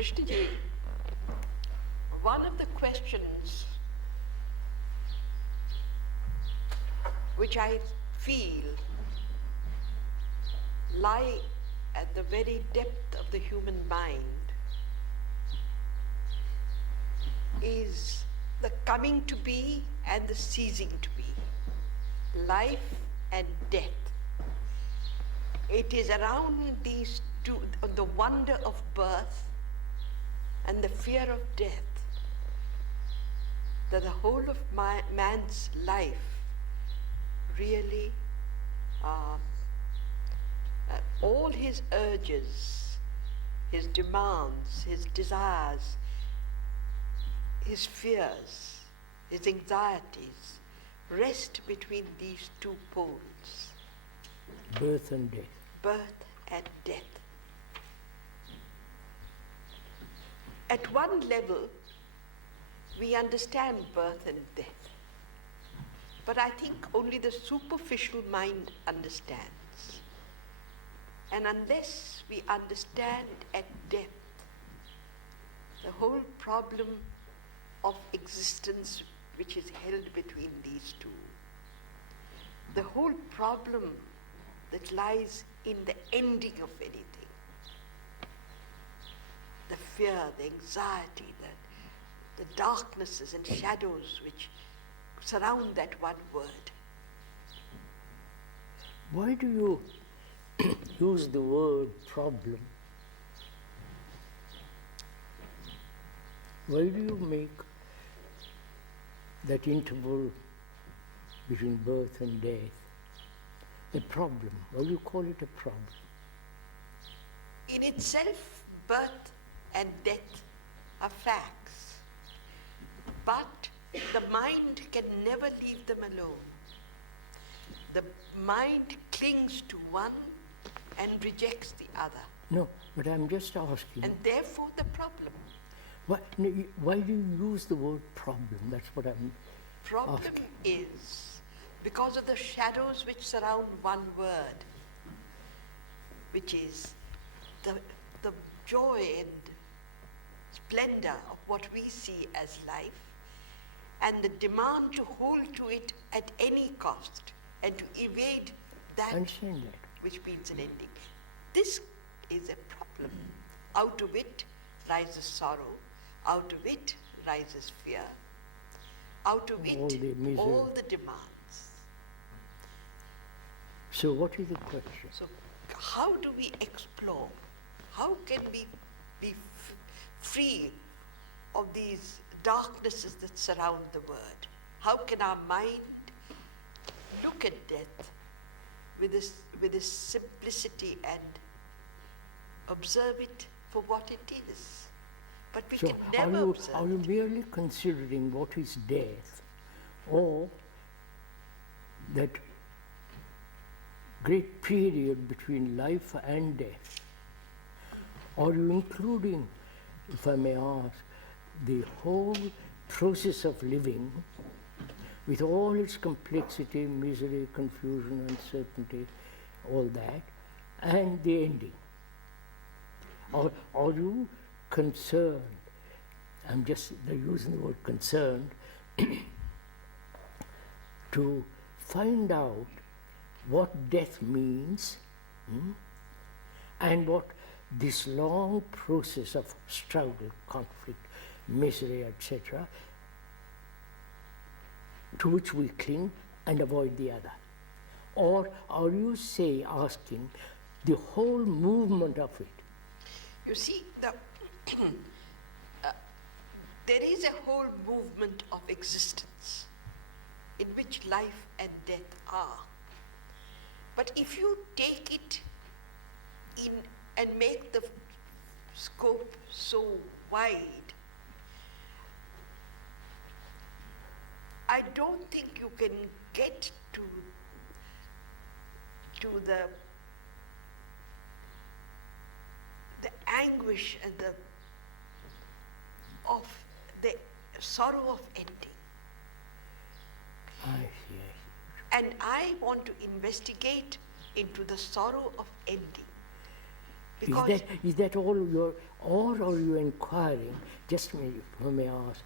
Krishnaji, one of the questions which I feel lie at the very depth of the human mind is the coming to be and the ceasing to be, life and death. It is around these two, the wonder of birth and the fear of death, that the whole of man's life really, all his urges, his demands, his desires, his fears, his anxieties, rest between these two poles. Birth and death. Birth and death. At one level, we understand birth and death. But I think only the superficial mind understands. And unless we understand at depth the whole problem of existence which is held between these two, the whole problem that lies in the ending of anything, the fear, the anxiety, the darknesses and shadows which surround that one word. Why do you use the word problem? Why do you make that interval between birth and death a problem? Why do you call it a problem? In itself, birth and death are facts, but the mind can never leave them alone. The mind clings to one and rejects the other. No, but I'm just asking. And therefore the problem. Why do you use the word problem? That's what I'm Problem asking. is because of the shadows which surround one word, which is the joy and splendor of what we see as life, and the demand to hold to it at any cost and to evade that which means an ending. This is a problem. Out of it rises sorrow, out of it rises fear, out of all it all the demands. So what is the question? So how do we explore? How can we be free of these darknesses that surround the word? How can our mind look at death with this simplicity and observe it for what it is? But we can never observe are you merely considering what is death, or that great period between life and death? Are you including, if I may ask, the whole process of living with all its complexity, misery, confusion, uncertainty, all that, and the ending? Or are you concerned, I'm just using the word concerned, to find out what death means, and what this long process of struggle, conflict, misery, etc., to which we cling and avoid the other? Or are you asking the whole movement of it? You see, there is a whole movement of existence in which life and death are. But if you take it in and make the scope so wide, I don't think you can get to the anguish and of the sorrow of ending. I see. And I want to investigate into the sorrow of ending Because Is that all your, or are you inquiring, just a minute, may I ask,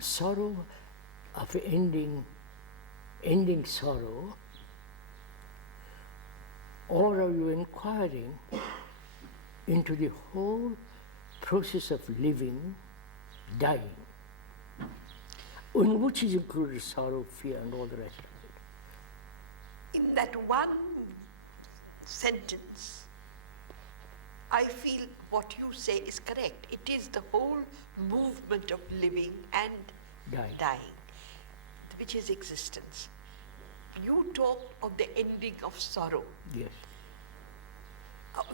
sorrow of ending sorrow, or are you inquiring into the whole process of living, dying, in which is included sorrow, fear, and all the rest of it? in that one sentence, I feel what you say is correct. It is the whole movement of living and dying, which is existence. You talk of the ending of sorrow. Yes.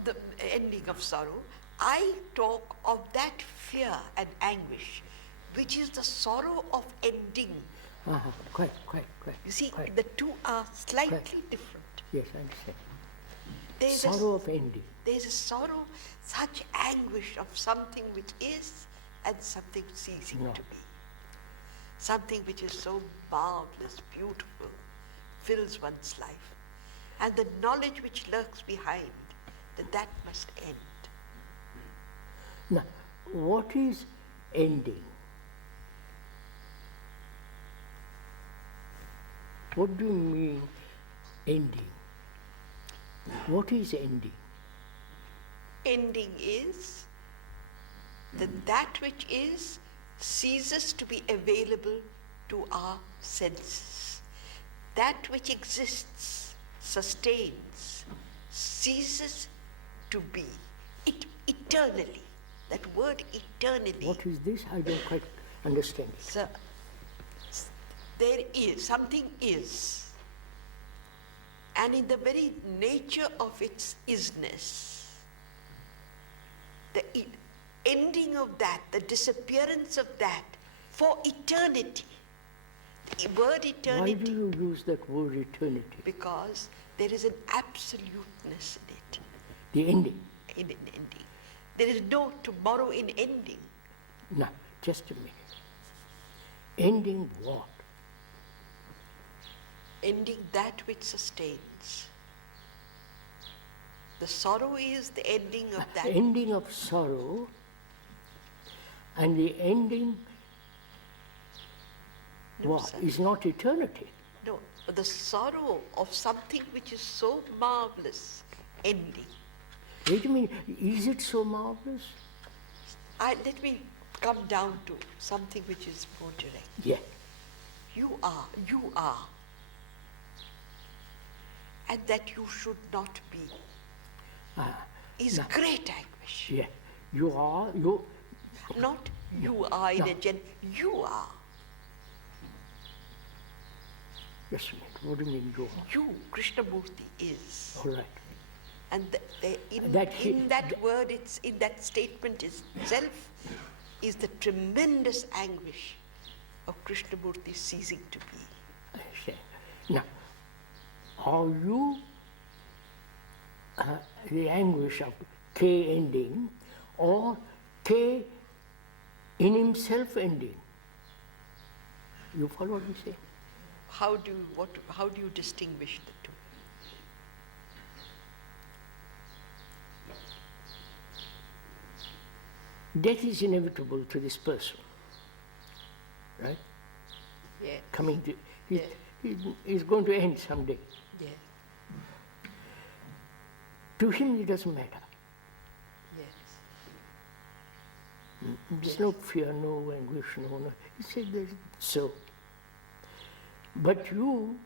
The ending of sorrow. I talk of that fear and anguish, which is the sorrow of ending. Quite. You see, quite. the two are slightly Quite. different. Yes, I understand. There's Sorrow of ending. There's a sorrow, such anguish of something which is and something ceasing No. to be. Something which is so marvelous, beautiful, fills one's life. And the knowledge which lurks behind, that must end. Now, what is ending? What do you mean ending? What is ending? Ending is that which is ceases to be available to our senses. That which exists, sustains, ceases to be. Eternally. That word eternally. What is this? I don't quite understand it. So, there is, something is. And in the very nature of its isness, the ending of that, the disappearance of that for eternity. The word eternity. Why do you use that word eternity? Because there is an absoluteness in it. The ending. In an ending. There is no tomorrow in ending. Now, just a minute. Ending what? Ending that which sustains. The sorrow is the ending of that. Ending of sorrow, and the ending No, what? sir. Is not eternity. No, the sorrow of something which is so marvelous, ending. Wait a minute, is it so marvelous? Let me come down to something which is more direct. Yeah. You are. And that you should not be is no. great anguish. Yeah. You are, you. Not you are in No. a you are. Just a minute, what do you mean you are? You, Krishnamurti, is. All right. And in that word, in that statement itself, is the tremendous anguish of Krishnamurti ceasing to be. I say. Now, are you the anguish of K ending, or K in himself ending? You follow what I say? How do you distinguish the two? Death is inevitable to this person, right? Yeah. Coming to, he's going to end someday. Yeah. To him, it doesn't matter. Yes. There's no fear, no anguish, no. He said, so. But you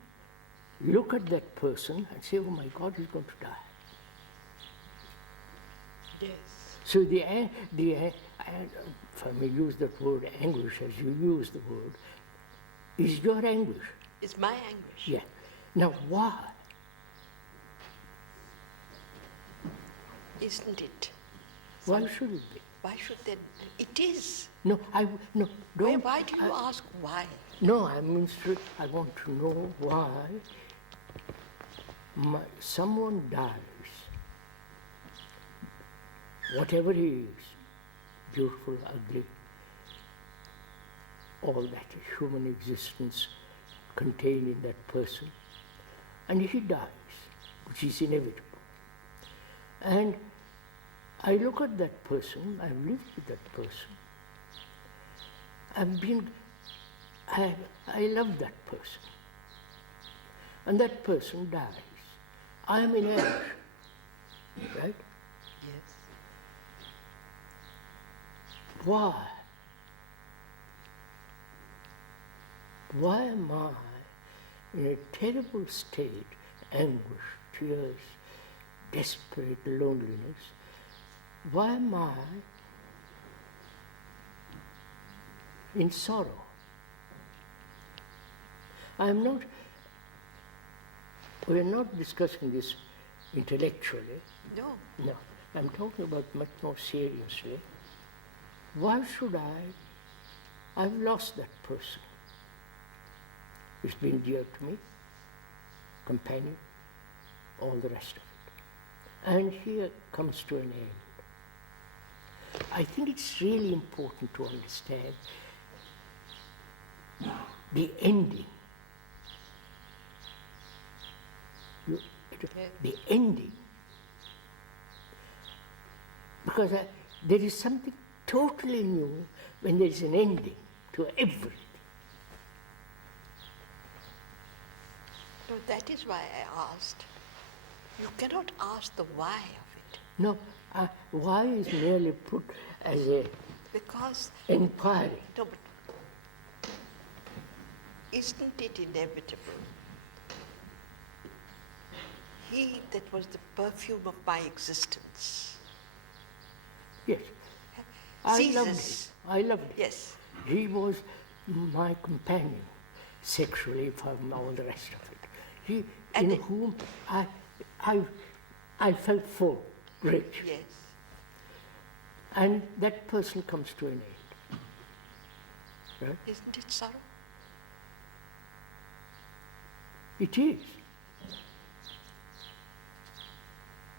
look at that person and say, oh my God, he's going to die. Yes. So if I may use that word anguish as you use the word, is your anguish. It's my anguish. Yeah. Now why? Isn't it? Why should it be? Why should then? It is. No, don't. Why do you ask why? No, I want to know why someone dies, whatever he is, beautiful, ugly, all that human existence contained in that person, and he dies, which is inevitable. And I look at that person, I've lived with that person, I love that person. And that person dies. I am in ash, right? Yes. Why? Why am I in a terrible state, anguish, tears, desperate loneliness? Why am I in sorrow? We are not discussing this intellectually. No. No, I'm talking about much more seriously. Why should I've lost that person. It's been dear to me, companion, all the rest of it. And here comes to an end. I think it's really important to understand the ending. The ending. Because there is something totally new when there is an ending to everything. No, that is why I asked. You cannot ask the why of it. No, why is merely put as a inquiry. No, but isn't it inevitable? He that was the perfume of my existence. Yes. Ceases. I loved him. Yes. He was my companion, sexually, from all the rest of it. Whom I felt full, rich. Yes. And that person comes to an end. Right? Isn't it sorrow? It is.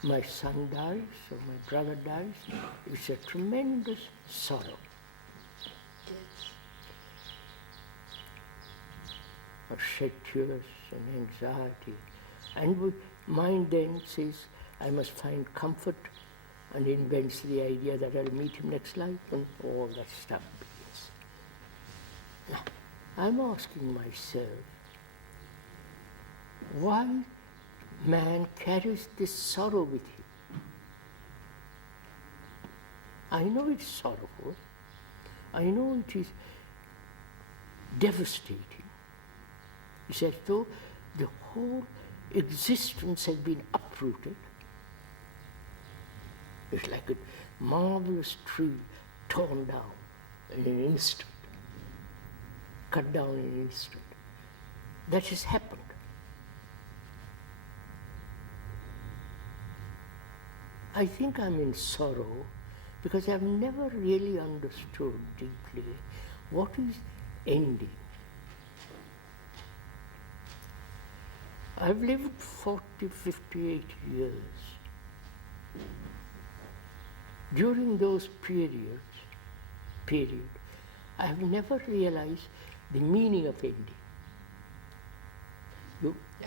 My son dies, or my brother dies. It's a tremendous sorrow. Yes. I shed tears and anxiety. And mind then says, I must find comfort, and invents the idea that I'll meet him next life, and all that stuff begins. Now, I'm asking myself, why man carries this sorrow with him? I know it's sorrowful. I know it is devastating. It's as though the whole existence has been uprooted. It's like a marvelous tree torn down in an instant, cut down in an instant. That has happened. I think I'm in sorrow because I've never really understood deeply what is ending. I've lived 40, 58 years. During those periods, I have never realized the meaning of ending.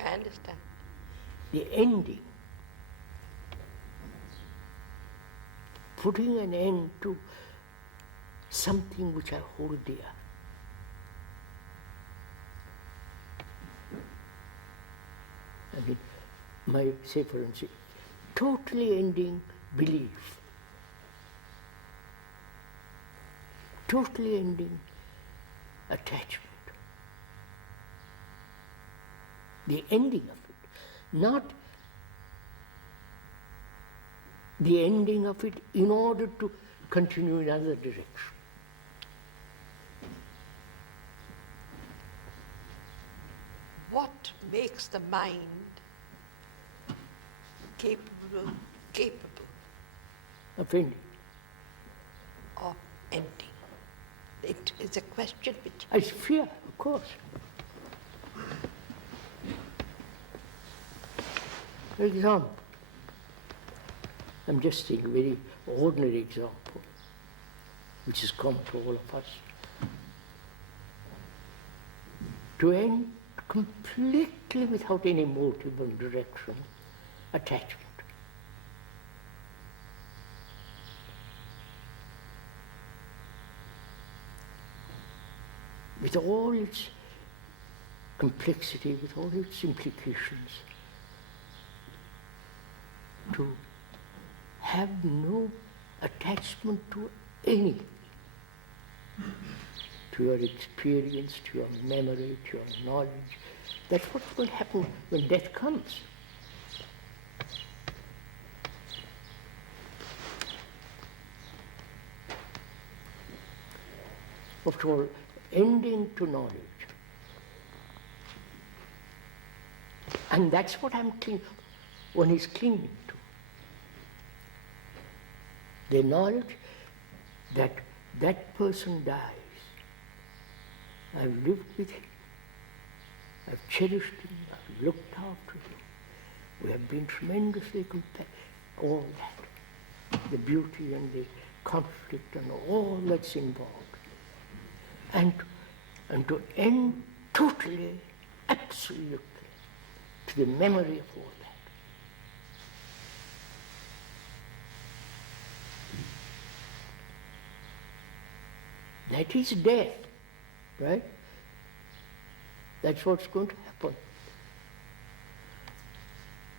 I understand. The ending, putting an end to something which I hold dear. I mean, say for instance, totally ending belief, totally ending attachment. The ending of it, not the ending of it in order to continue in another direction. What makes the mind capable Of ending. of ending? It is a question which... It's fear, of course. For example, I'm just taking a very ordinary example, which is common to all of us. To end completely without any motive and direction, attachment. with all its complexity, with all its implications, to have no attachment to any, to your experience, to your memory, to your knowledge. That's what will happen when death comes. After all, ending to knowledge. And that's what one is clinging to. The knowledge that that person dies. I've lived with him. I've cherished him. I've looked after him. We have been tremendously all that. The beauty and the conflict and all that's involved. And to end totally, absolutely, to the memory of all that. That is death, right? That's what's going to happen.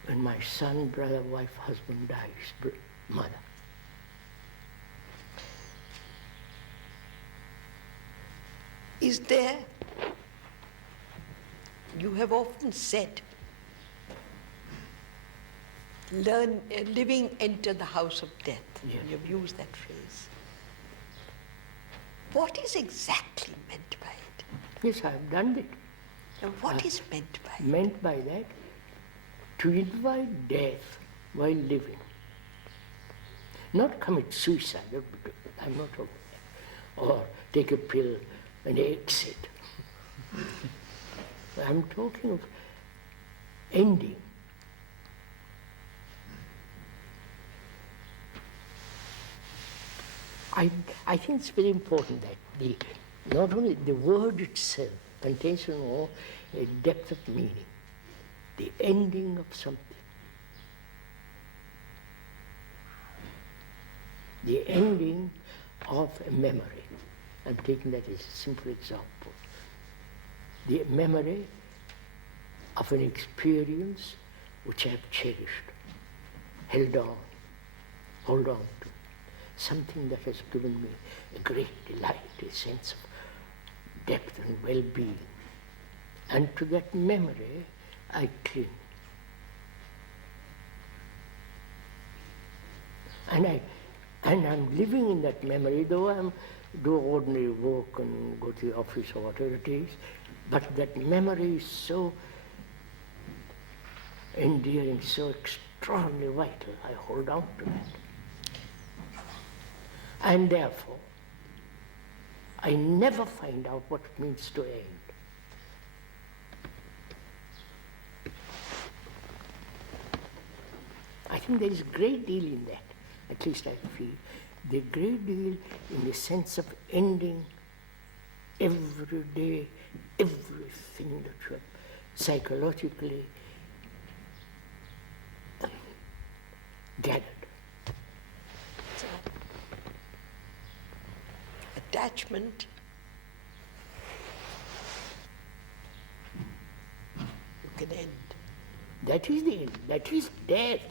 When my son, brother, wife, husband dies, mother. Is there, you have often said, living enter the house of death. Yes. You've used that phrase. What is exactly meant by it? Yes, I've done it. And what is meant by it? Meant by that, to invite death while living. Not commit suicide, I'm not talking that, or take a pill and exit. I'm talking of ending. I think it's very important that not only the word itself contains a depth of meaning, the ending of something. The ending of a memory. I'm taking that as a simple example. The memory of an experience which I have cherished, hold on to. Something that has given me a great delight, a sense of depth and well-being. And to that memory, I cling. And I'm living in that memory, though I do ordinary work and go to the office or whatever it is, but that memory is so endearing, so extraordinarily vital. I hold on to that. And therefore, I never find out what it means to end. I think there is a great deal in that, at least I feel, the great deal in the sense of ending every day, everything that you have psychologically gathered. Attachment, you can end. That is the end. That is death.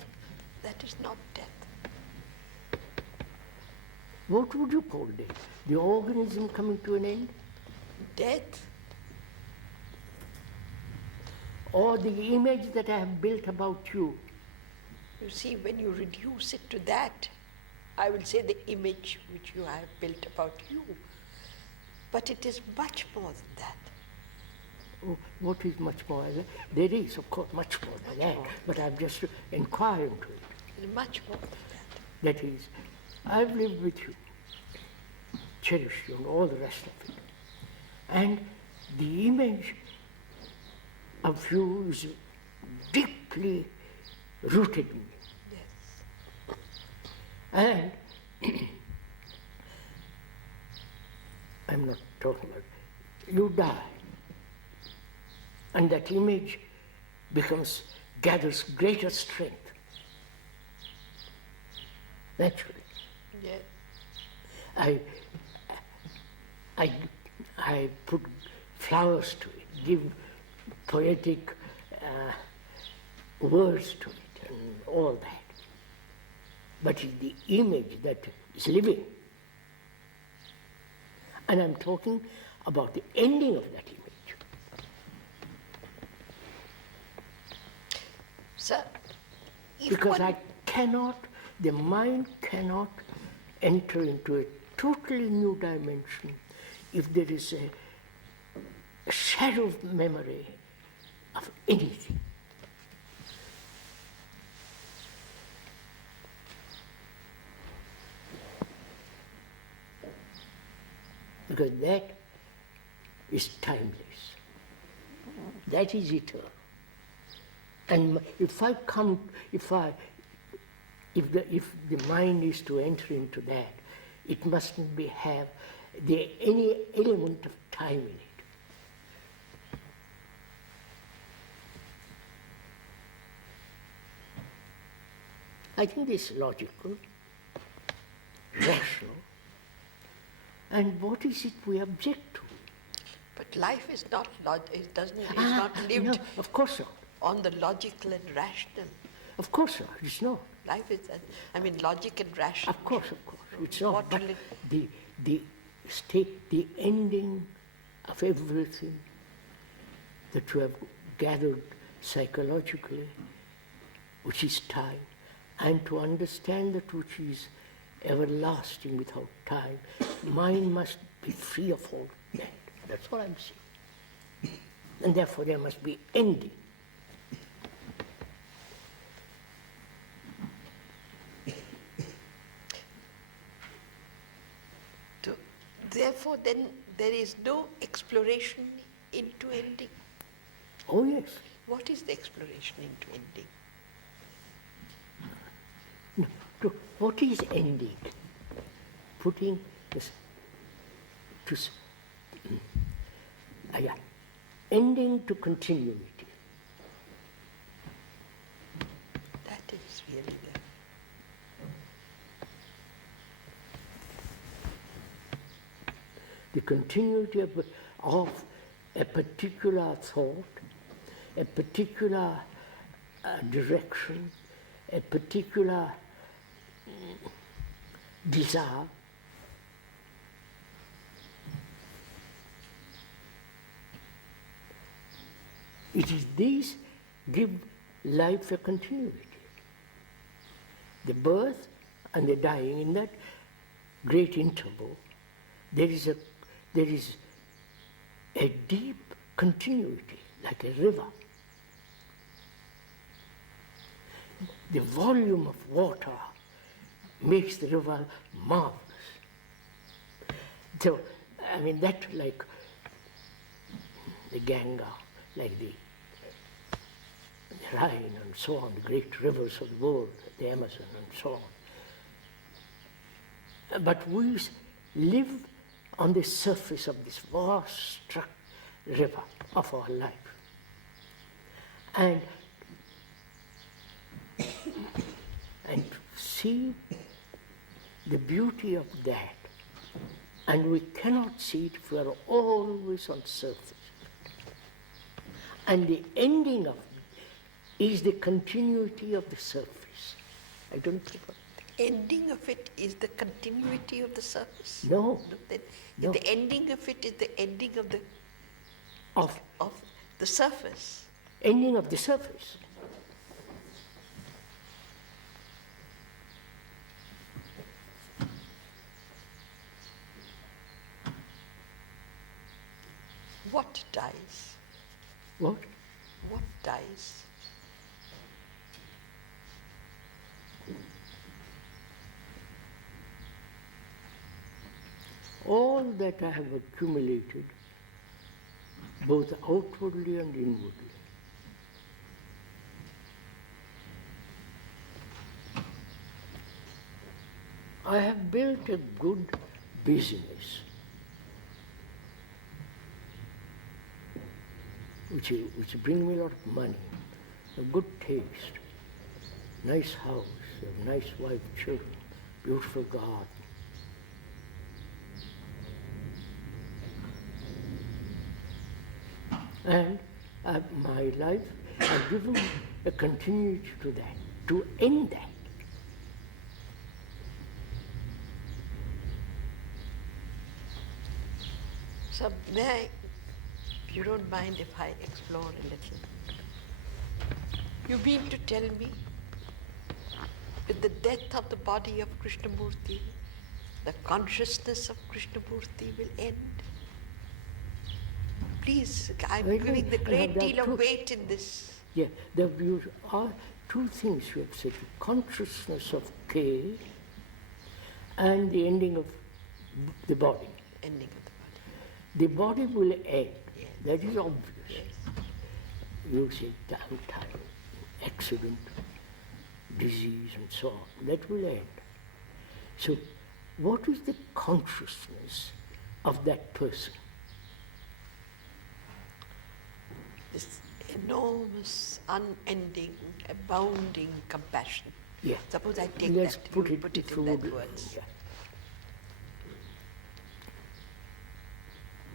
That is not death. What would you call death? The organism coming to an end? Death? Or the image that I have built about you? You see, when you reduce it to that, I will say the image which you have built about you. But it is much more than that. Oh, what is much more? There is, of course, much more than that. But I'm just inquiring to it. It is much more than that. That is, I've lived with you, cherished you, and all the rest of it. And the image of you is deeply rooted in me. Yes. And I'm not talking about you die. And that image gathers greater strength. Naturally. Yes. I put flowers to it, give poetic words to it and all that. But it's the image that is living. And I'm talking about the ending of that image. Sir, Because the mind cannot enter into a totally new dimension if there is a shadow of memory of anything. Because that is timeless. That is eternal. And if the mind is to enter into that, it mustn't have any element of time in it. I think this is logical, rational. And what is it we object to? But life is not is not lived No, of course not. on the logical and rational. Of course not, it's not. Life is, logic and rational. Of course, it's not. What But really- the ending of everything that you have gathered psychologically, which is time, and to understand that which is everlasting without time, mind must be free of all that. That's what I'm saying. And therefore there must be ending. Therefore, then there is no exploration into ending. Oh yes. What is the exploration into ending? No, what is ending? Putting this ending to continuity. That is really the continuity of a particular thought, a particular direction, a particular desire. It is these give life a continuity. The birth and the dying, in that great interval, there is a deep continuity, like a river. The volume of water makes the river marvelous. So, that like the Ganga, like the Rhine and so on, the great rivers of the world, the Amazon and so on. But we live on the surface of this vast river of our life. And see the beauty of that. And we cannot see it if we are always on the surface. And the ending of it is the continuity of the surface. I don't know what. Ending of it is the continuity of the surface? No. No. The ending of it is the ending of the of the surface. Ending of the surface. What dies? What? What dies? All that I have accumulated, both outwardly and inwardly. I have built a good business, which brings me a lot of money, a good taste, nice house, a nice wife, children, beautiful garden. And my life, I've given a continuity to that, to end that. So may I, if you don't mind if I explore a little. You mean to tell me, with the death of the body of Krishnamurti, the consciousness of Krishnamurti will end? Please, I'm giving the great deal of weight in this. Yeah, there are two things you have said, consciousness of K and the ending of the body. Ending of the body. The body will end, Yes. that is obvious. Yes. You say downtime, accident, disease and so on, that will end. So what is the consciousness of that person? This enormous, unending, abounding compassion. Yeah. Suppose I take Let's that, put you it put it in through that the- words. yeah.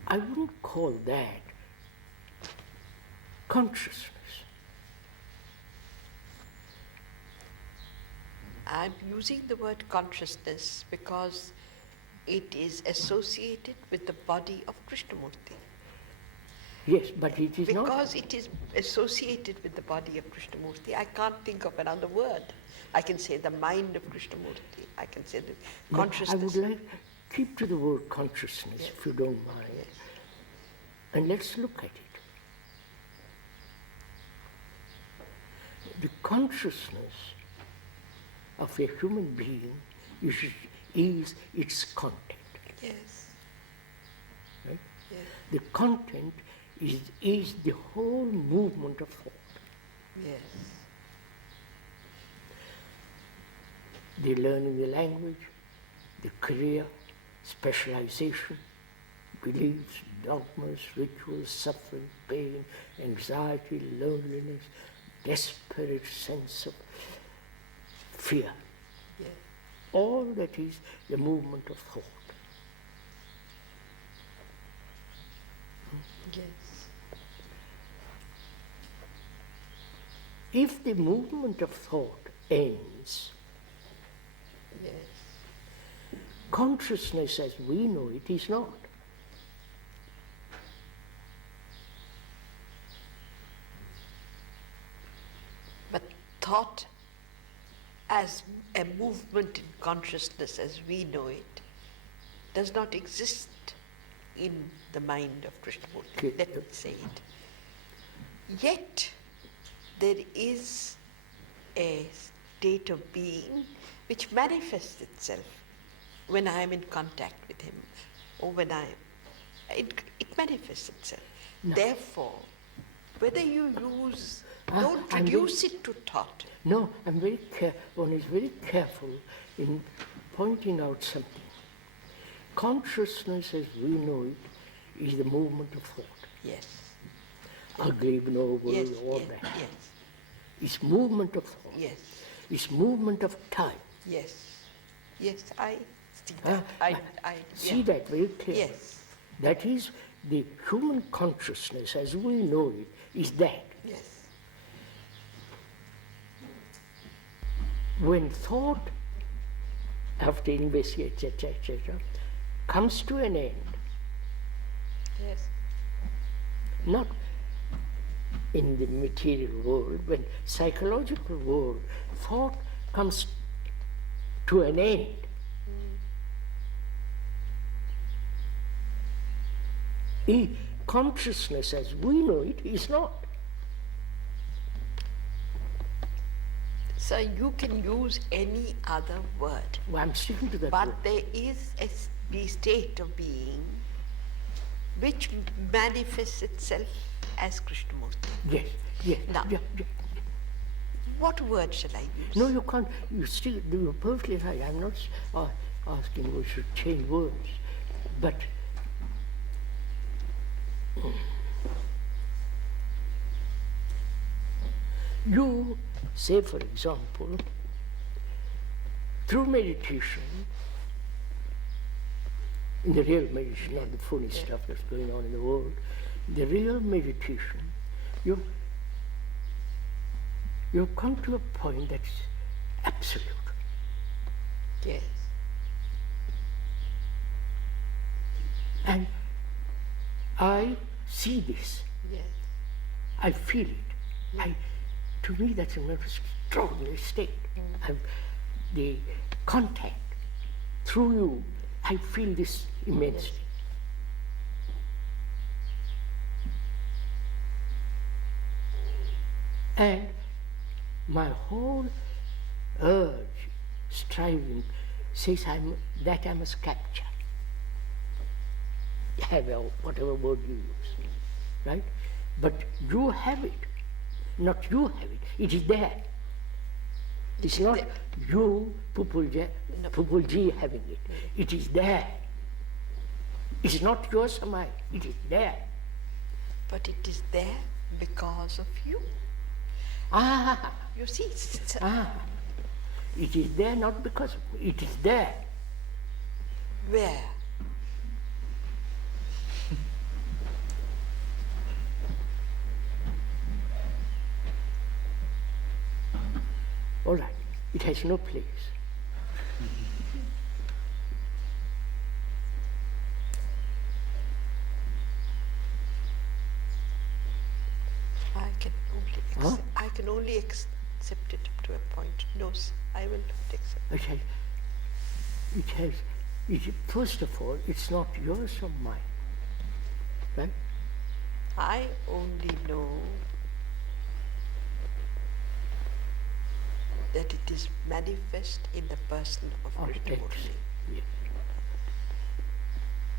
I wouldn't call that consciousness. I'm using the word consciousness because it is associated with the body of Krishnamurti. Yes, but it is not. Because it is associated with the body of Krishnamurti, I can't think of another word. I can say the mind of Krishnamurti. I can say the No, consciousness. I would like keep to the word consciousness, Yes. if you don't mind. Yes. And let's look at it. The consciousness of a human being is its content. Yes. Right? Yes. The content is the whole movement of thought. Yes. The learning the language, the career, specialization, beliefs, dogmas, rituals, suffering, pain, anxiety, loneliness, desperate sense of fear. Yes. All that is the movement of thought. Yes. If the movement of thought ends, Yes. consciousness as we know it is not. But thought as a movement in consciousness as we know it does not exist in the mind of Krishnamurti. Okay. Let me say it. Yet there is a state of being which manifests itself when I am in contact with him, or when it manifests itself. No. Therefore, whether you don't I'm reduce it to thought. No, one is very careful in pointing out something. Consciousness as we know it is the movement of thought. Yes. Ugly, noble, Yes, all yes, that. yes, It's movement of thought. yes, It's movement of time. yes, yes, I see that. I See yeah. that very clearly. Yes, That is the human consciousness as we know it is that. yes, When thought, after investigation, etc., comes to an end, yes, not in the material world, but psychological world, thought comes to an end. Consciousness as we know it is not. So you can use any other word, Well, I'm sticking to that but word. there is a state of being which manifests itself as Krishnamurti. Yes, yes, Now- yeah, yeah. What word shall I use? No, you can't. You're perfectly right. I'm not asking we should change words, but you say, for example, through meditation, in the real meditation, not the phony stuff that's going on in the world, the real meditation, you've come to a point that's absolute. Yes. And I see this. Yes. I feel it. To me, that's an extraordinary state. The contact through you, I feel this immensely. Yes. And my whole urge, striving, says that I must capture. Have whatever word you use, right? But you have it, not you have it. It is there. It's not you, Pupul Ji, having it. It is there. It's not your samai. It is there. But it is there because of you. Ah. You see, It is there not because of me. It is there. Where? All right. It has no place. I can only accept it up to a point. No, sir, I will not accept it. First of all, it's not yours or mine. Right? I only know that it is manifest in the person of Krishnamurti. Yes.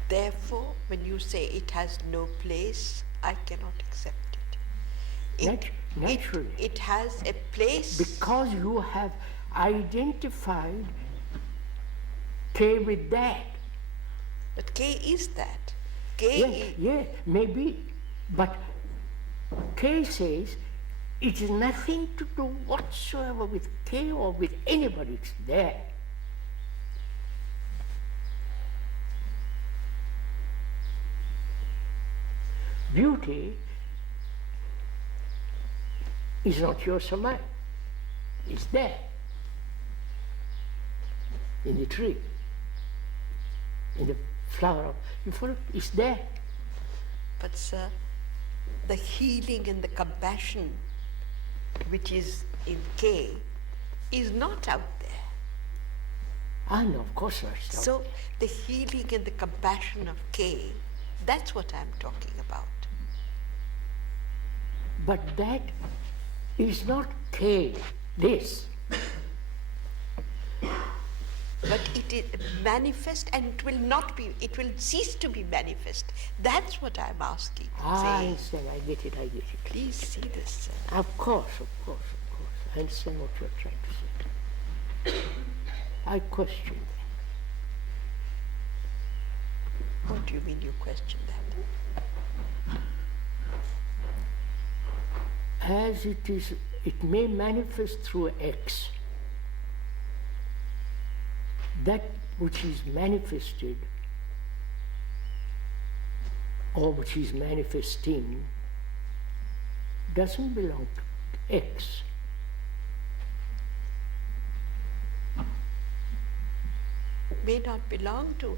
Therefore, when you say it has no place, I cannot accept it. Naturally. It has a place. Because you have identified K with that. But K is that. Yes, maybe. But K says it is nothing to do whatsoever with K or with anybody. It's there. Beauty is not yours or mine. It's there. In the tree. In the flower. You follow? It's there. But sir, the healing and the compassion which is in K is not out there. No, of course not. So the healing and the compassion of K, that's what I'm talking about. But that is not K, this. But it is manifest, and it will not be, it will cease to be manifest. That's what I'm asking. I understand, I get it. Please see this, sir. Of course. I understand what you're trying to say. I question that. What do you mean you question that? As it is, it may manifest through X. That which is manifested or which is manifesting doesn't belong to X. May not belong to,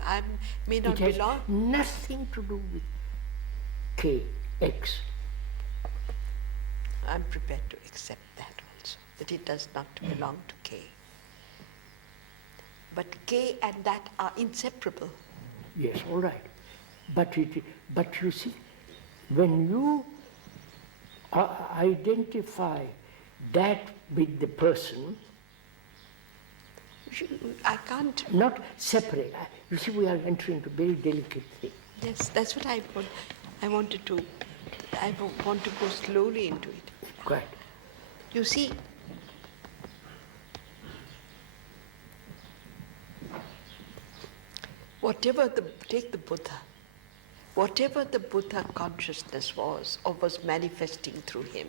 may not it belong. has nothing to do with K, X. I'm prepared to accept that also, that it does not belong to K. But K and that are inseparable. Yes, all right. But you see, when you identify that with the person, I can't. not separate. You see, we are entering into very delicate thing. Yes, that's what I want. I want to go slowly into it. Right. You see, take the Buddha, whatever the Buddha consciousness was or was manifesting through him,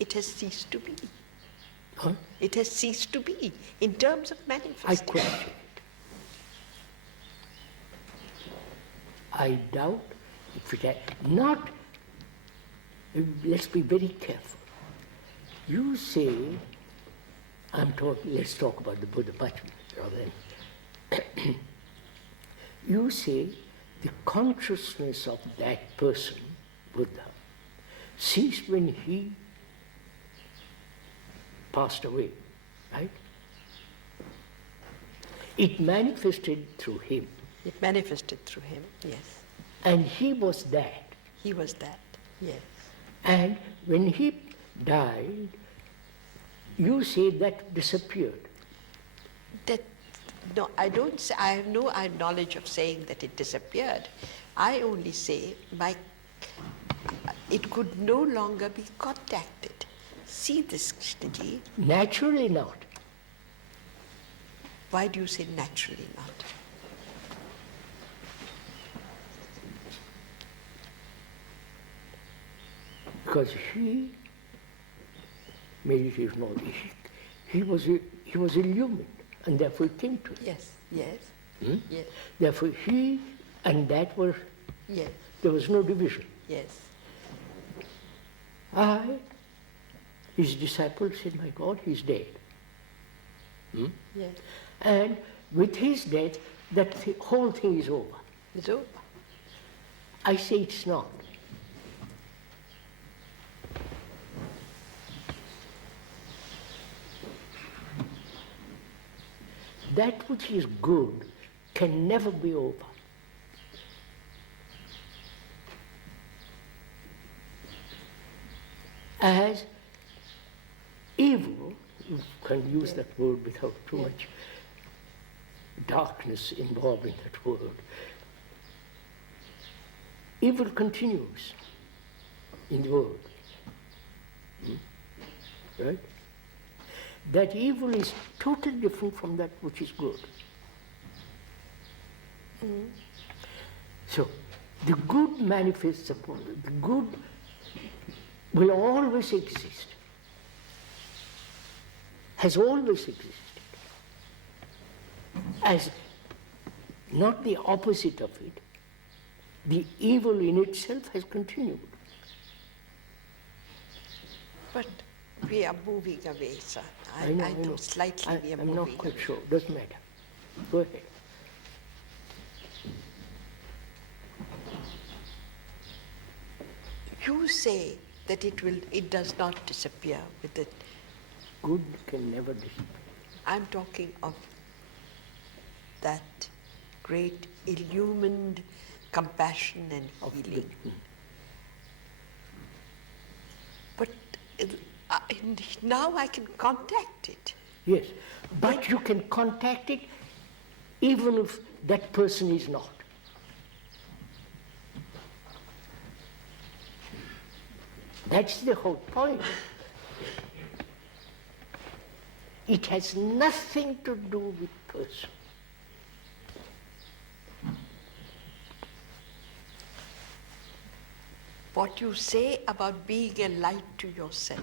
it has ceased to be. Huh? It has ceased to be in terms of manifesting. I question it. I doubt if it had, not let's be very careful. You say, let's talk about the Buddha much rather than. You say the consciousness of that person, Buddha, ceased when he passed away, right? It manifested through him. It manifested through him, yes. And he was that. He was that, yes. And when he died, you say that disappeared. That, no, I don't say, I have no knowledge of saying that it disappeared. I only say it could no longer be contacted. See this, Krishnaji. Naturally not. Why do you say naturally not? Because he made it known. He was illumined, and therefore he came to it. Yes, yes, yes, Therefore he and that were, yes, there was no division. yes. His disciples said, my God, he's dead. Yes. And with his death, that whole thing is over. It's over. I say it's not. That which is good can never be over. As evil, you can use that word without too much darkness involved in that word. Evil continues in the world. Right? That evil is totally different from that which is good. So, the good manifests upon it. The good will always exist, has always existed, as not the opposite of it. The evil in itself has continued. But we are moving away, sir. I know. Slightly we are moving away. I'm not quite sure. Doesn't matter. Go ahead. You say that it does not disappear with it. Good can never disappear. I'm talking of that great illumined compassion and healing. But now I can contact it. Yes, but you can contact it even if that person is not. That's the whole point. It has nothing to do with person. What you say about being a light to yourself,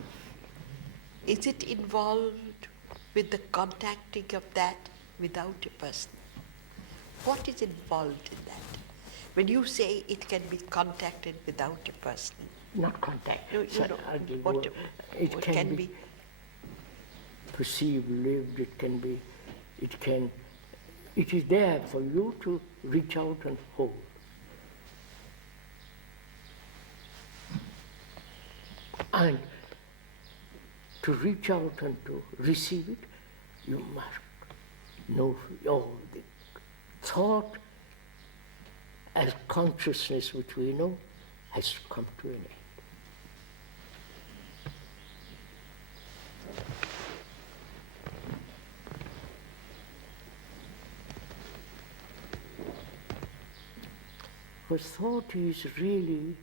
is it involved with the contacting of that without a person? What is involved in that? When you say it can be contacted without a person. Not contact. No, it can be perceived, lived, it is there for you to reach out and hold. And to reach out and to receive it, you must know all the thought as consciousness, which we know, has come to an end. Because thought is really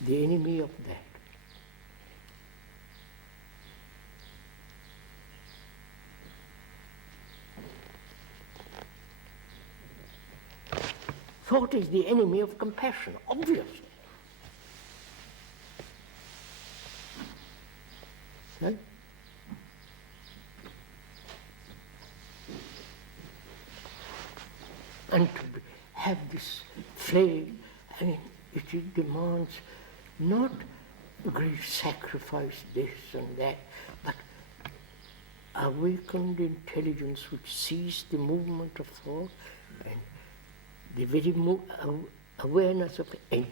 the enemy of that. Thought is the enemy of compassion, obviously. Right? And to have this flame, I mean, it demands not a great sacrifice, this and that, but awakened intelligence which sees the movement of thought and the very awareness of ends.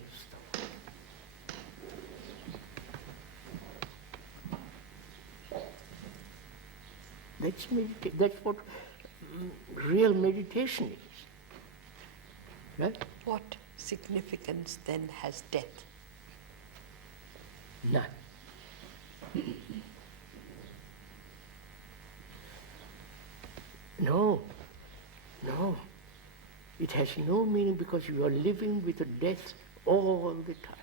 That's what real meditation is. Right? What significance then has death? None. No. It has no meaning because you are living with a death all the time.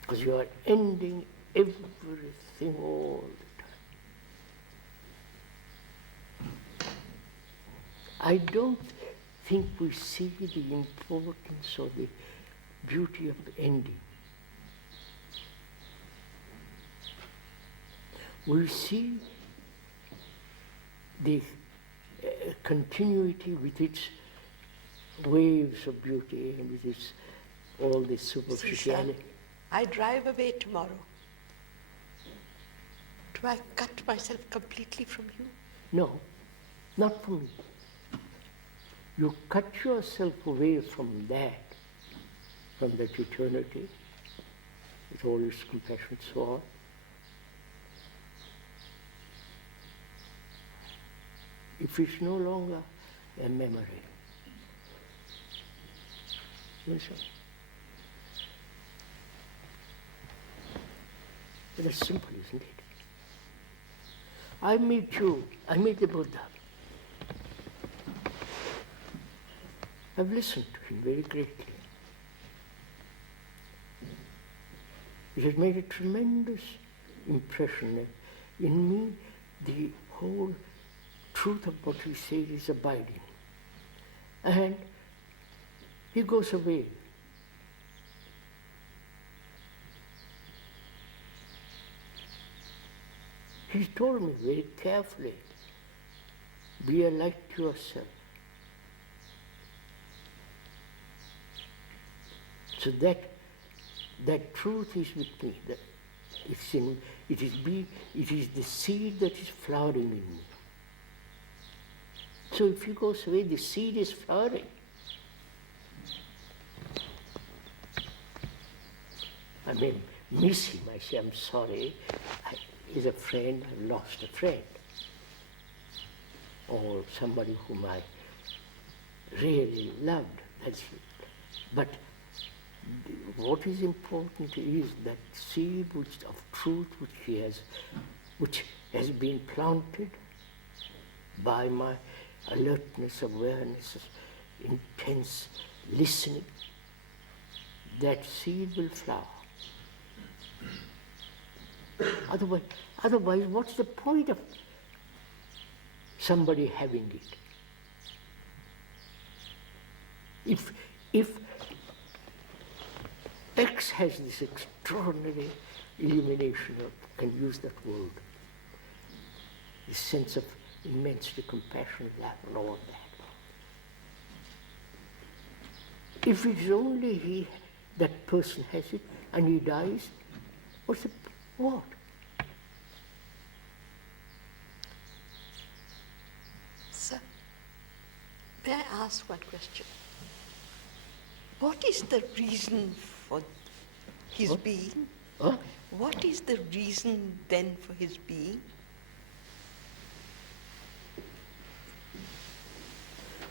Because you are ending everything all the time. I don't think we see the importance or the beauty of ending. We see the continuity with its waves of beauty and with its all this superficiality. I drive away tomorrow. Do I cut myself completely from you? No, not from you. You cut yourself away from that eternity, with all its compassion and so on. If it's no longer a memory. Listen. That's simple, isn't it? I meet you, I meet the Buddha. I've listened to him very greatly. It has made a tremendous impression in me. The whole truth of what he says is abiding. And he goes away. He told me very carefully, be a light to yourself. So that truth is with me. That it is the seed that is flowering in me. So if he goes away, the seed is flowering. I mean, miss him. I say, I'm sorry. He's a friend. I've lost a friend. Or somebody whom I really loved. That's it. But what is important is that seed of truth which has been planted by my alertness, awareness, intense listening. That seed will flower. Otherwise, what's the point of somebody having it? If X has this extraordinary illumination, I can use that word, this sense of immense compassion, love, and all that. If it's only that person has it, and he dies, what? Sir, may I ask one question? What is the reason for his being? Huh? What is the reason then for his being?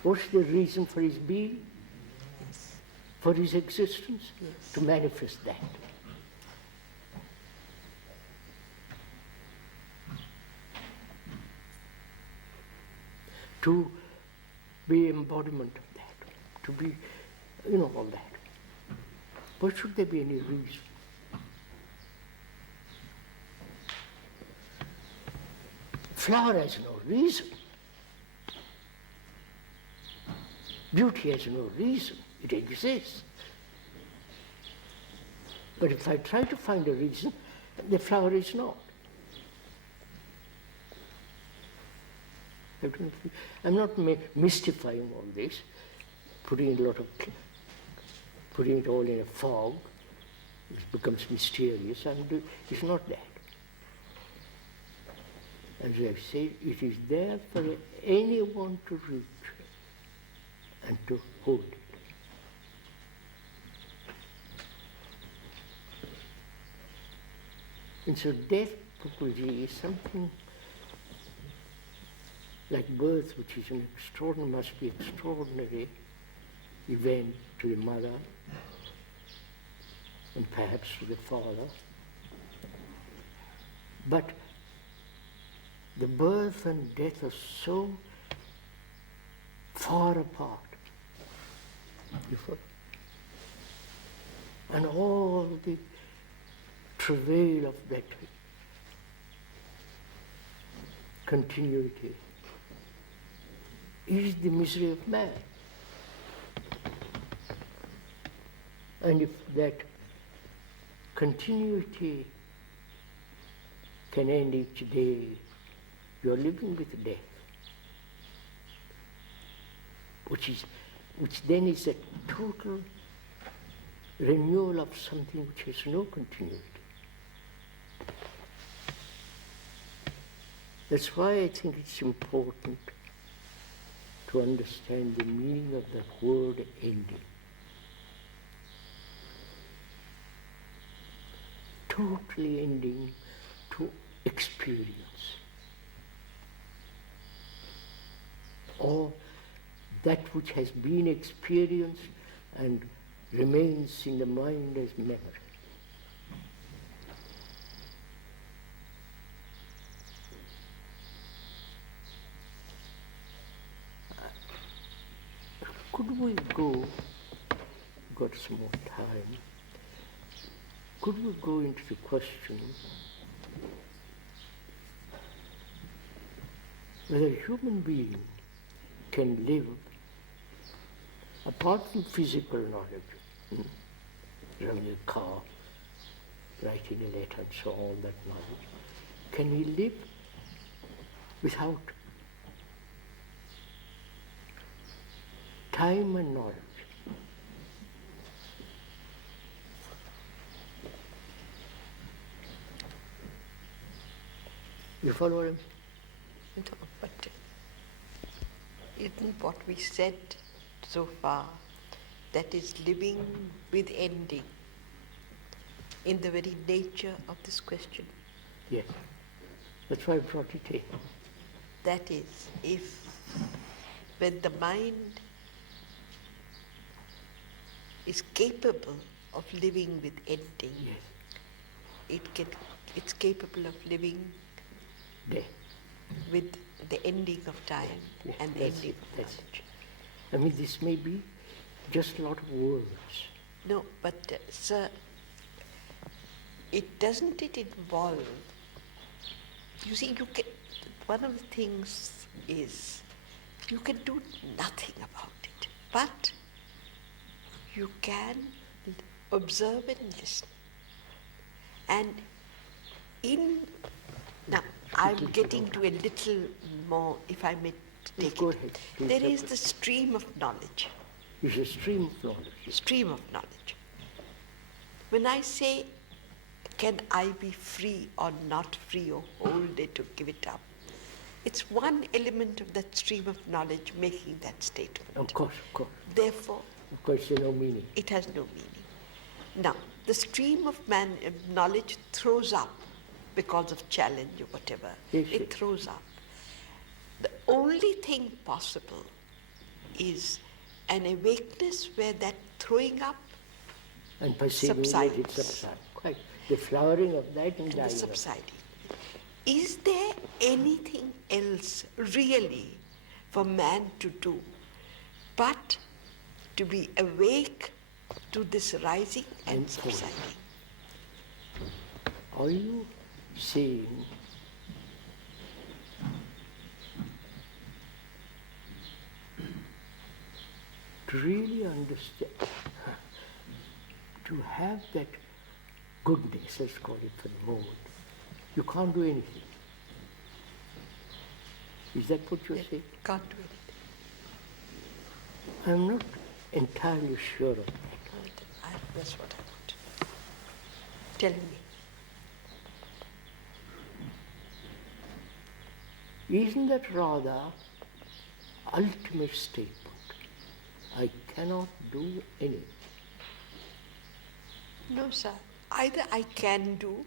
What's the reason for his being? Yes. For his existence? Yes. To manifest that. To be embodiment of that. To be, all that. But should there be any reason? Flower has no reason. Beauty has no reason. It exists. But if I try to find a reason, the flower is not. I'm not mystifying all this. putting it all in a fog, it becomes mysterious, and it's not that. As I've said, it is there for anyone to reach and to hold it. And so death, Pupulji, is something like birth, which is an extraordinary, must be extraordinary event to the mother and perhaps to the father. But the birth and death are so far apart. You follow? And all the travail of that continuity is the misery of man. And if that continuity can end each day, you are living with death, which then is a total renewal of something which has no continuity. That's why I think it's important to understand the meaning of the word ending. Totally ending to experience, or that which has been experienced and remains in the mind as memory. Could we got some more time, could we go into the question whether a human being can live, apart from physical knowledge, driving a car, writing a letter and so on, that knowledge, can he live without time and knowledge? You follow what I'm saying? No, but isn't what we said so far, that is living with ending, in the very nature of this question? Yes. That's why I brought it in. That is, when the mind is capable of living with ending, yes, it's capable of living there with the ending of time, yes, and the ending of knowledge. I mean, this may be just a lot of words. No, but sir, doesn't it involve, you see, one of the things is you can do nothing about it, but you can observe and listen. And now I'm getting to a little more, if I may take Go it. ahead. There is the stream of knowledge. It's a stream of knowledge. Stream of knowledge. When I say, can I be free or not free or hold it or give it up, it's one element of that stream of knowledge making that statement. Of course. Therefore, of course, there's no meaning. It has no meaning. Now, the stream of knowledge throws up because of challenge or whatever. Yes, it throws up. The only thing possible is an awakeness where that throwing up and perceiving subsides. that it subsides. Quite. The flowering of that and the dying subsiding. Is there anything else really for man to do but to be awake to this rising and subsiding? Are you saying to really understand, to have that goodness, let's call it for the moment, you can't do anything? Is that what you're saying? Can't do anything. I'm not entirely sure of that. That's what I want. Tell me. Isn't that rather ultimate statement? I cannot do anything. No, sir. Either I can do.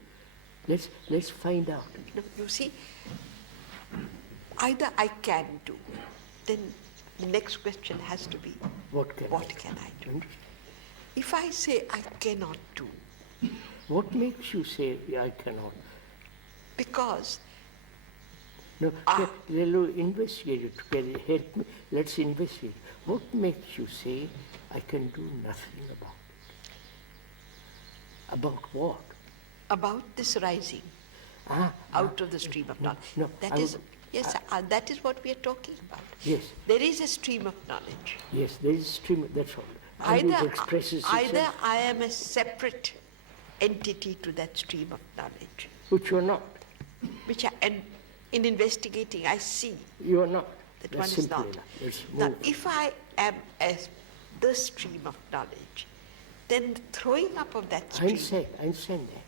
Let's find out. No, you see, either I can do. Then the next question has to be, What can I do? If I say I cannot do. What makes you say I cannot? Because. No, we'll investigate it together. Help me. Let's investigate. What makes you say I can do nothing about it? About what? About this rising out of the stream of knowledge. No, yes, that is what we are talking about. Yes. There is a stream of knowledge. Yes, there is a stream, that's all. Either I am a separate entity to that stream of knowledge. Which you are not. And in investigating, I see. You are not. That one is not. Now, if I am the stream of knowledge, then the throwing up of that stream. I understand that.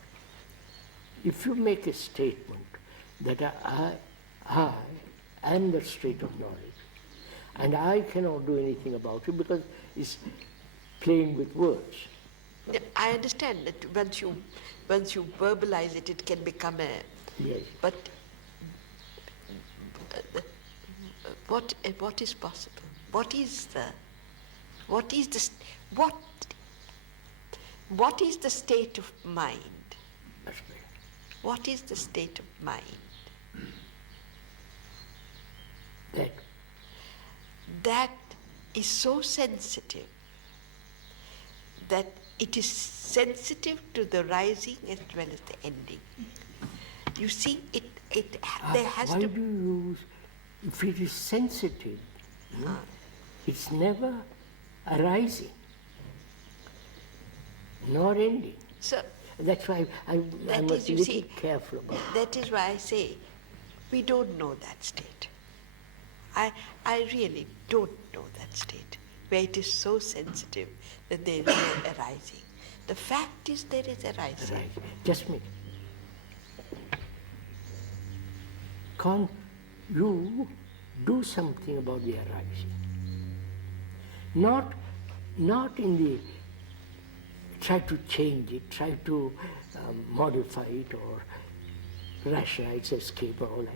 If you make a statement that I am the state of knowledge, and I cannot do anything about it because it's playing with words. I understand that once you verbalize it, it can become a. Yes. But what is possible? What is the state of mind? That's right. What is the state of mind? That is so sensitive that it is sensitive to the rising as well as the ending. You see, there has why to. Why do you use? If it is sensitive, it's never arising, nor ending. So that's why I must be a little careful about it. That is why I say we don't know that state. I really don't know that state where it is so sensitive that there is no arising. The fact is there is arising. Right. Just a minute. Can't you do something about the arising? Not in the try to change it, try to modify it or rationalize, escape or all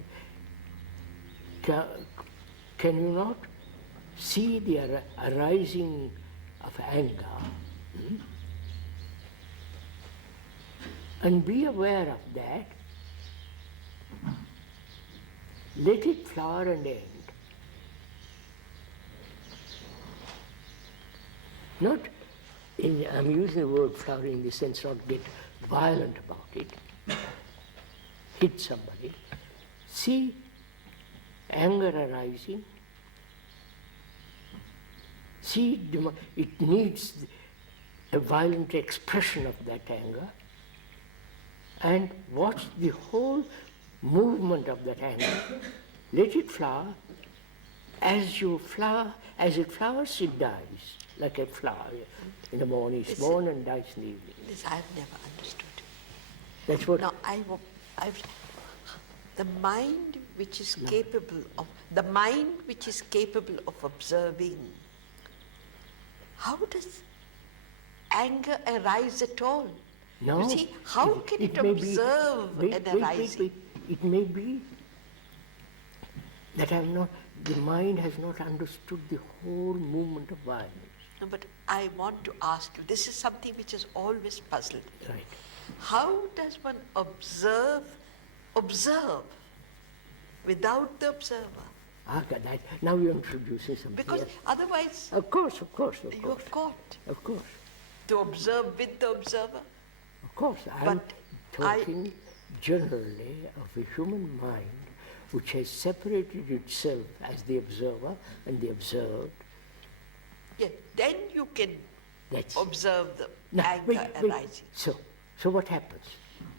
that. Can you not see the arising of anger and be aware of that? Let it flower and end. Not I'm using the word flower in the sense not get violent about it, hit somebody. See anger arising. See it needs a violent expression of that anger, and watch the whole movement of that anger. Let it flower. As it flowers, it dies, like a flower. In the morning it's born and dies in the evening. This I've never understood. That's what. Now the mind which is capable of observing. How does anger arise at all? No. You see, how can it observe an arising? It may be that the mind has not understood the whole movement of violence. No, but I want to ask you, this is something which has always puzzled me. Right. How does one observe without the observer? Now you're introducing something. Because else. otherwise, Of course. you're caught. Of course. To observe with the observer. Of course. I'm talking generally of a human mind which has separated itself as the observer and the observed. Yeah, then you can observe the anger wait. arising. So what happens?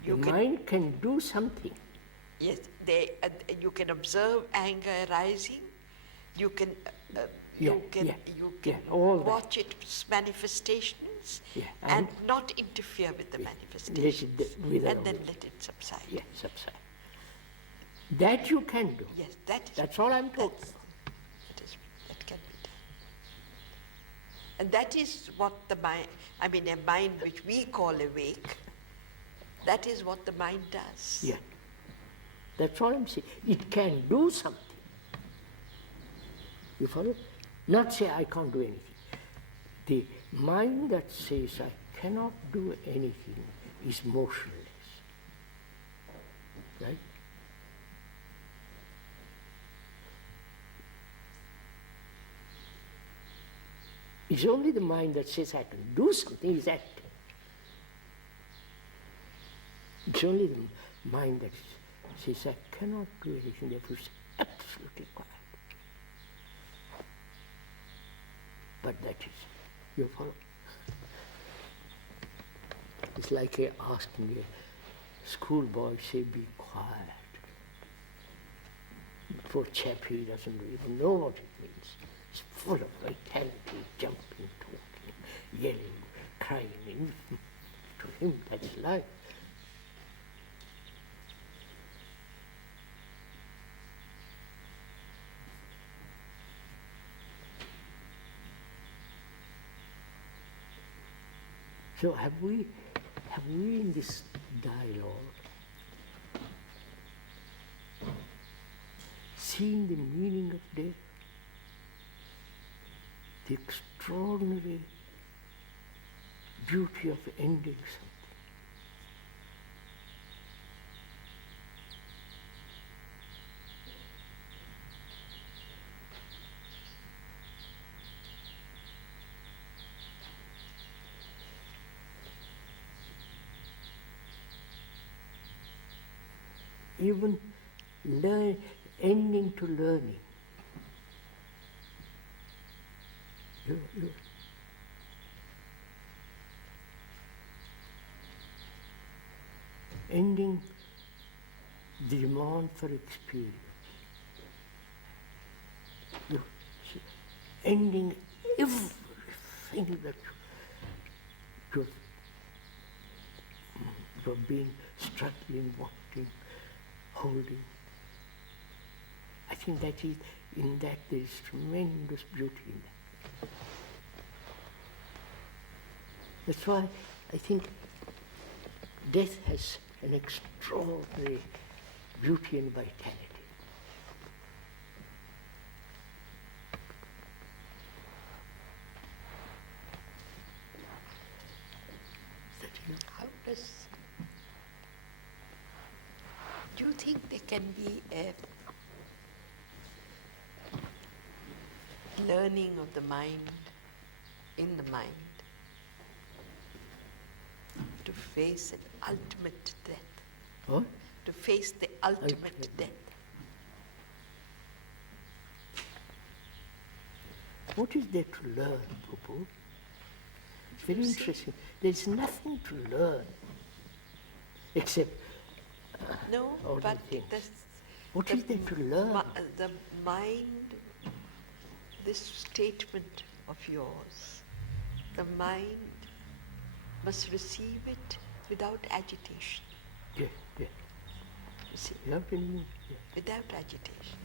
The mind can do something. Yes, you can observe anger arising. You can You can all watch its manifestations and not interfere with the manifestations. And then let it subside. Yes, subside. That you can do. Yes, that's all I'm talking about. That can be done. And that is what the mind, a mind which we call awake, that is what the mind does. Yeah. That's all I'm saying. It can do something. You follow? Not say I can't do anything. The mind that says I cannot do anything is motionless. Right? It's only the mind that says I can do something is active. It's only the mind that says I cannot do anything, therefore it's absolutely quiet. But that is, you follow? It's like asking a schoolboy, say, be quiet. Poor chap, he doesn't even know what it means. He's full of vitality, jumping, talking, yelling, crying. To him, that's life. So have we in this dialogue seen the meaning of death? The extraordinary beauty of ending something. Even ending to learning. Ending the demand for experience. Ending everything that you have been struggling, wanting, holding. I think that is, in that there is tremendous beauty in that. That's why I think death has an extraordinary beauty and vitality. How do you think there can be a learning of the mind, in the mind, to face an ultimate death? What? To face the ultimate death. What is there to learn, Pupul? It's very interesting. There's nothing to learn except no, but what is there to learn? The mind, this statement of yours, the mind must receive it without agitation. Yes, yes. You see? Yes. Without agitation.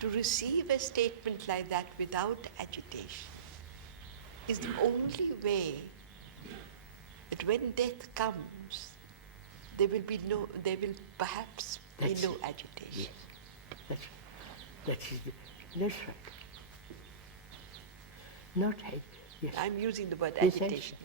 To receive a statement like that without agitation is the only way that when death comes, there will perhaps be no agitation. Yes, that's right. Not yes. I'm using the word agitation.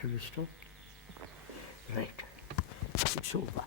Shall we stop? Right. It's over.